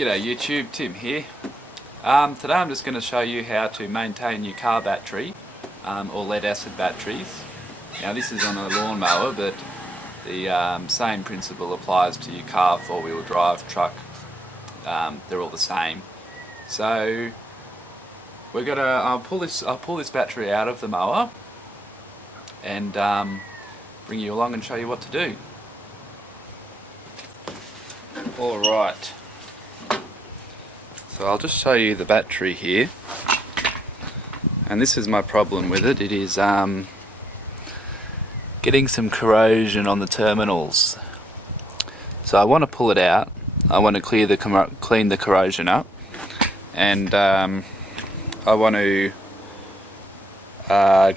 G'day YouTube, Tim here. Today I'm just going to show you how to maintain your car battery or lead acid batteries. Now this is on a lawnmower, but the same principle applies to your car, four-wheel drive, truck. They're all the same. So I'll pull this battery out of the mower and bring you along and show you what to do. Alright, so I'll just show you the battery here, and this is my problem with it. It is getting some corrosion on the terminals. So I want to pull it out. I want to clean the corrosion up, and I want to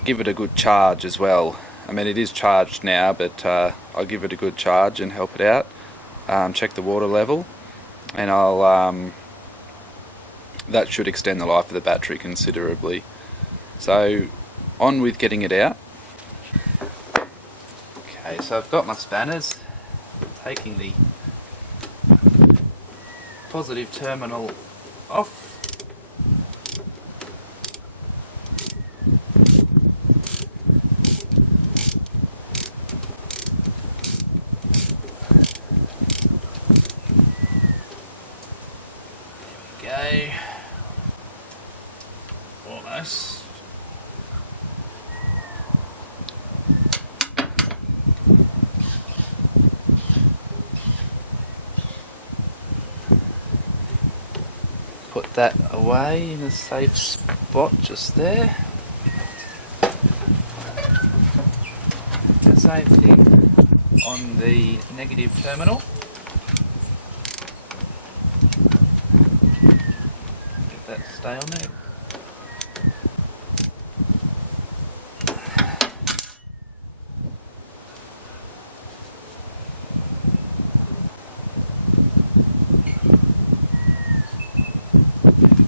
give it a good charge as well. I mean, it is charged now, but I'll give it a good charge and help it out. Check the water level, and that should extend the life of the battery considerably. So on with getting it out. Okay, so I've got my spanners, taking the positive terminal off. Go. Almost. Put that away in a safe spot just there. The same thing on the negative terminal. Let that stay on there.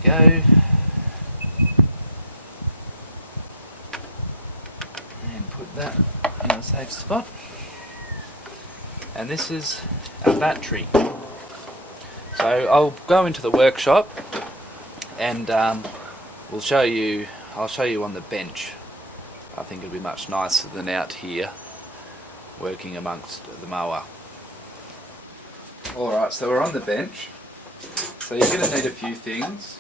Go. And put that in a safe spot. And this is our battery. So I'll go into the workshop and I'll show you on the bench. I think it'll be much nicer than out here working amongst the mower. Alright, so we're on the bench. So you're going to need a few things.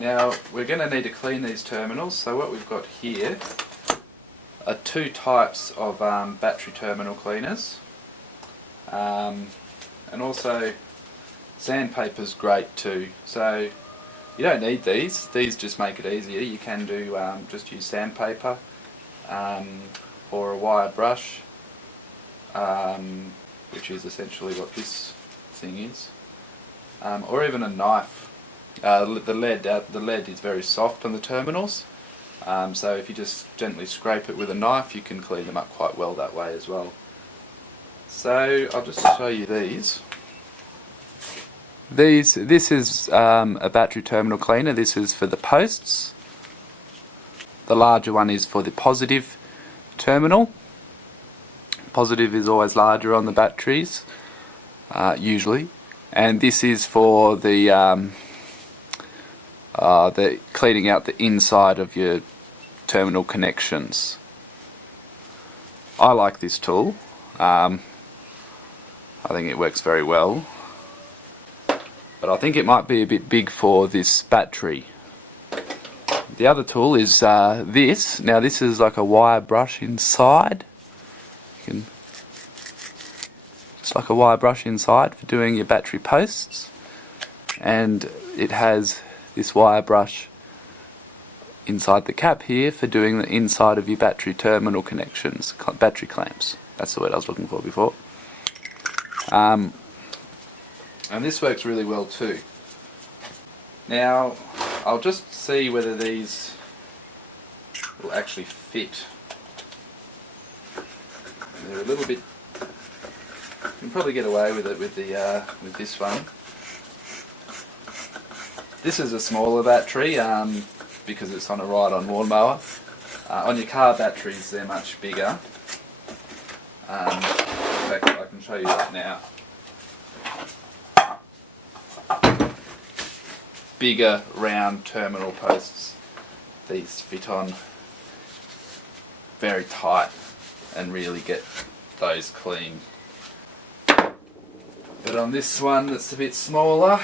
Now we're going to need to clean these terminals. So what we've got here are two types of battery terminal cleaners, and also sandpaper's great too. So you don't need these just make it easier. You can do just use sandpaper or a wire brush, which is essentially what this thing is, or even a knife. The lead is very soft on the terminals, so if you just gently scrape it with a knife, you can clean them up quite well that way as well. So I'll just show you these. This is a battery terminal cleaner. This is for the posts. The larger one is for the positive terminal. Positive is always larger on the batteries, usually, and this is for the cleaning out the inside of your terminal connections. I like this tool. I think it works very well, but I think it might be a bit big for this battery. The other tool is this. Now this is like a wire brush inside. It's like a wire brush inside for doing your battery posts, and it has this wire brush inside the cap here for doing the inside of your battery terminal connections, battery clamps. That's the word I was looking for before. And this works really well too. Now I'll just see whether these will actually fit. They're a little bit. You can probably get away with it with this one. This is a smaller battery because it's on a ride-on lawnmower. On your car batteries, they're much bigger. In fact, I can show you that now. bigger round terminal posts, these fit on very tight and really get those clean. But on this one that's a bit smaller,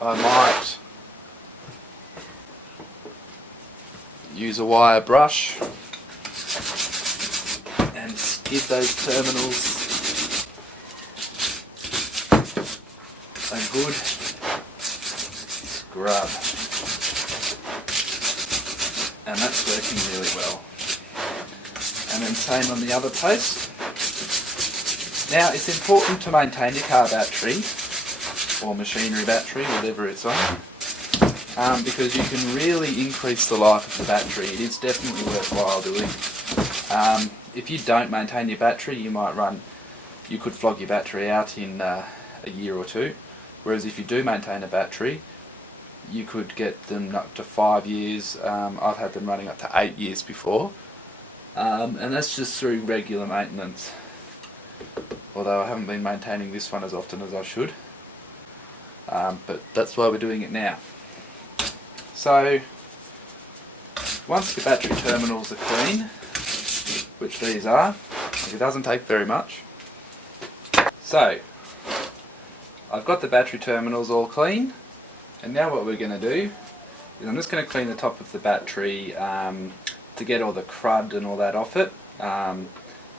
I might use a wire brush and give those terminals a good scrub, and that's working really well. And then same on the other post. Now it's important to maintain your car battery or machinery battery, whatever it's on, because you can really increase the life of the battery. It is definitely worthwhile doing. If you don't maintain your battery, you could flog your battery out in a year or two. Whereas if you do maintain a battery, you could get them up to 5 years. I've had them running up to 8 years before. And that's just through regular maintenance. Although I haven't been maintaining this one as often as I should. But that's why we're doing it now. So, once your battery terminals are clean, which these are, it doesn't take very much. So, I've got the battery terminals all clean, and now what we're going to do is I'm just going to clean the top of the battery to get all the crud and all that off it,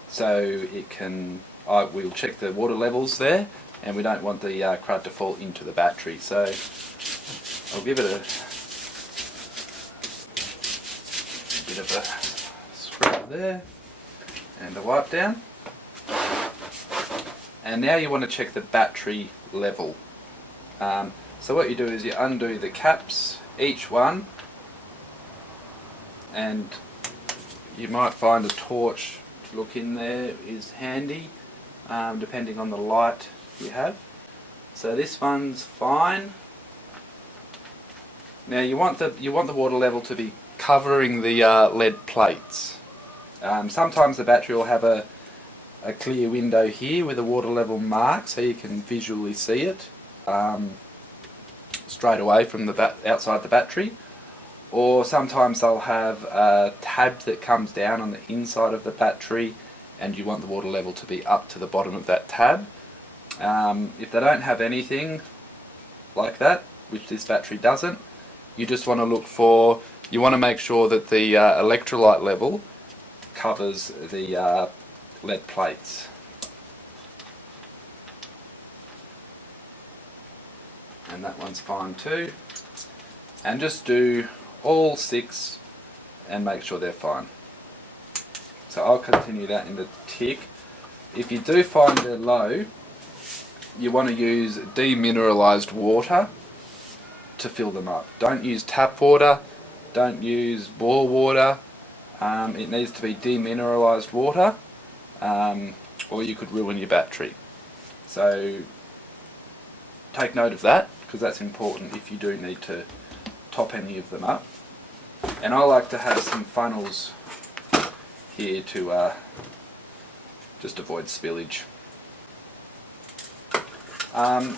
so it can, we'll check the water levels there, and we don't want the crud to fall into the battery. So I'll give it a bit of a scrub there and a wipe down. And now you want to check the battery level. So what you do is you undo the caps, each one, and you might find a torch to look in there is handy, depending on the light you have. So this one's fine. Now you want the water level to be covering the lead plates. Sometimes the battery will have a clear window here with a water level mark, so you can visually see it straight away from the outside the battery. Or sometimes they'll have a tab that comes down on the inside of the battery, and you want the water level to be up to the bottom of that tab. If they don't have anything like that, which this battery doesn't, you just want to look for, you want to make sure that the electrolyte level covers the lead plates. And that one's fine too. And just do all 6 and make sure they're fine. So I'll continue that in the tick. If you do find they're low, you want to use demineralized water to fill them up. Don't use tap water, don't use bore water. It needs to be demineralized water, or you could ruin your battery. So take note of that, because that's important if you do need to top any of them up. And I like to have some funnels here to just avoid spillage.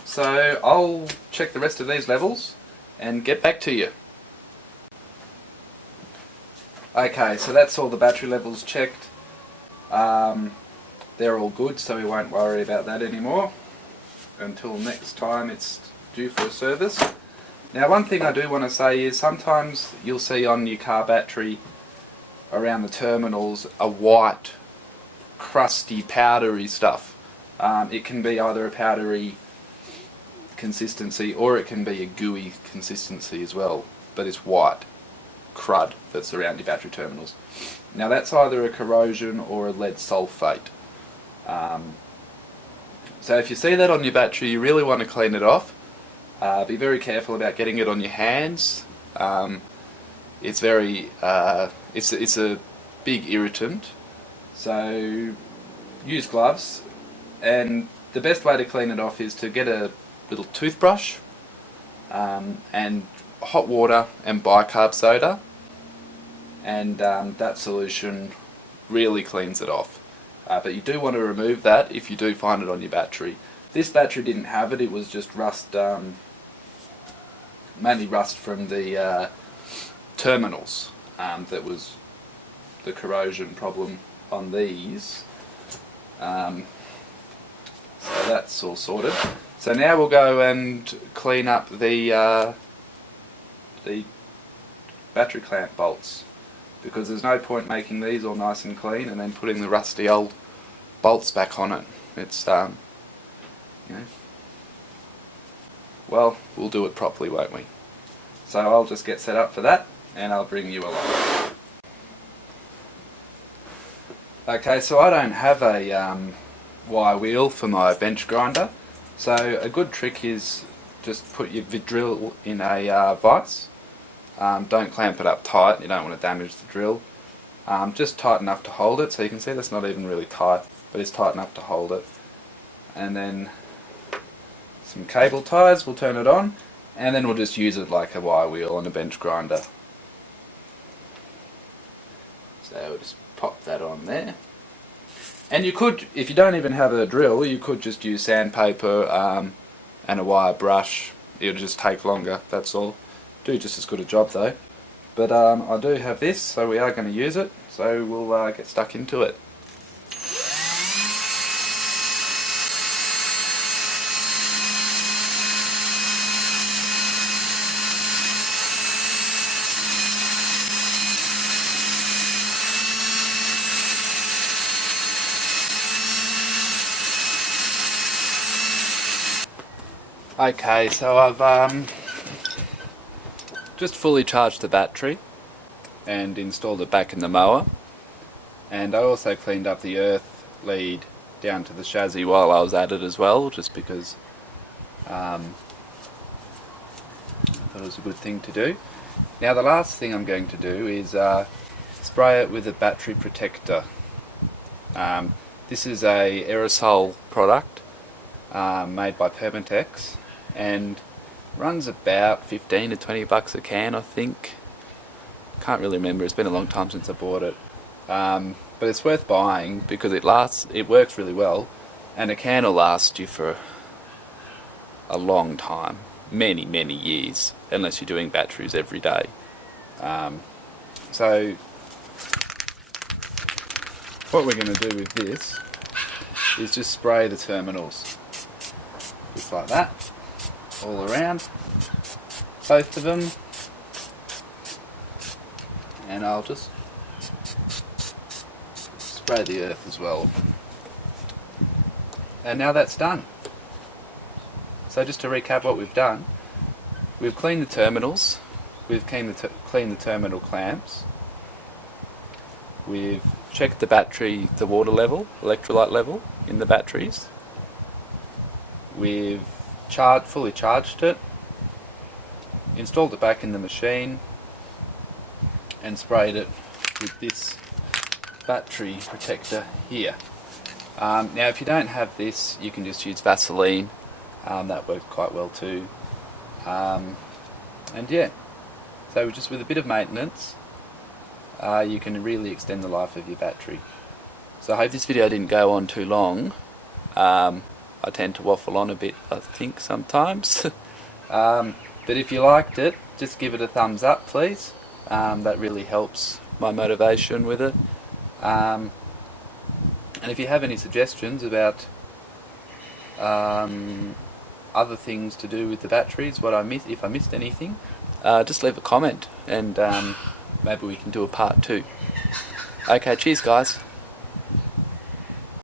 So I'll check the rest of these levels and get back to you. Okay, so that's all the battery levels checked. They're all good, so we won't worry about that anymore until next time it's due for a service. Now, one thing I do want to say is sometimes you'll see on your car battery around the terminals a white, crusty, powdery stuff. It can be either a powdery consistency or it can be a gooey consistency as well, but it's white crud that's around your battery terminals. Now that's either a corrosion or a lead sulfate. So if you see that on your battery, you really want to clean it off. Be very careful about getting it on your hands. It's very it's a big irritant, so use gloves. And the best way to clean it off is to get a little toothbrush and hot water and bicarb soda, and that solution really cleans it off. But you do want to remove that if you do find it on your battery. This battery didn't have it, it was just rust mainly rust from the terminals. That was the corrosion problem on these. So that's all sorted. So now we'll go and clean up the battery clamp bolts, because there's no point making these all nice and clean and then putting the rusty old bolts back on it. It's you know, well, we'll do it properly, won't we? So I'll just get set up for that and I'll bring you along. Okay, so I don't have a wire wheel for my bench grinder, so a good trick is just put your drill in a vise. Don't clamp it up tight, you don't want to damage the drill. Just tight enough to hold it, so you can see that's not even really tight, but it's tight enough to hold it. And then some cable ties, we'll turn it on, and then we'll just use it like a wire wheel on a bench grinder. So we'll just pop that on there. And you could, if you don't even have a drill, you could just use sandpaper and a wire brush. It'll just take longer, that's all. Do just as good a job though. But I do have this, so we are going to use it, so we'll get stuck into it. Okay, so I've just fully charged the battery and installed it back in the mower, and I also cleaned up the earth lead down to the chassis while I was at it as well, just because I thought it was a good thing to do. Now the last thing I'm going to do is spray it with a battery protector. This is a aerosol product made by Permatex, and runs about 15 to 20 bucks a can, I think. Can't really remember, it's been a long time since I bought it. But it's worth buying because it works really well, and a can will last you for a long time, many years, unless you're doing batteries every day. So what we're going to do with this is just spray the terminals, just like that, all around, both of them, and I'll just spray the earth as well. And now that's done. So just to recap what we've done, we've cleaned the terminals, we've cleaned the terminal clamps, we've checked the battery, the water level, electrolyte level in the batteries, we've fully charged it, installed it back in the machine, and sprayed it with this battery protector here. Now if you don't have this, you can just use Vaseline, that worked quite well too. And yeah, so just with a bit of maintenance, you can really extend the life of your battery. So I hope this video didn't go on too long. I tend to waffle on a bit, I think, sometimes. But if you liked it, just give it a thumbs up, please. That really helps my motivation with it. And if you have any suggestions about other things to do with the batteries, if I missed anything, just leave a comment, and maybe we can do a part 2. Okay, cheers guys.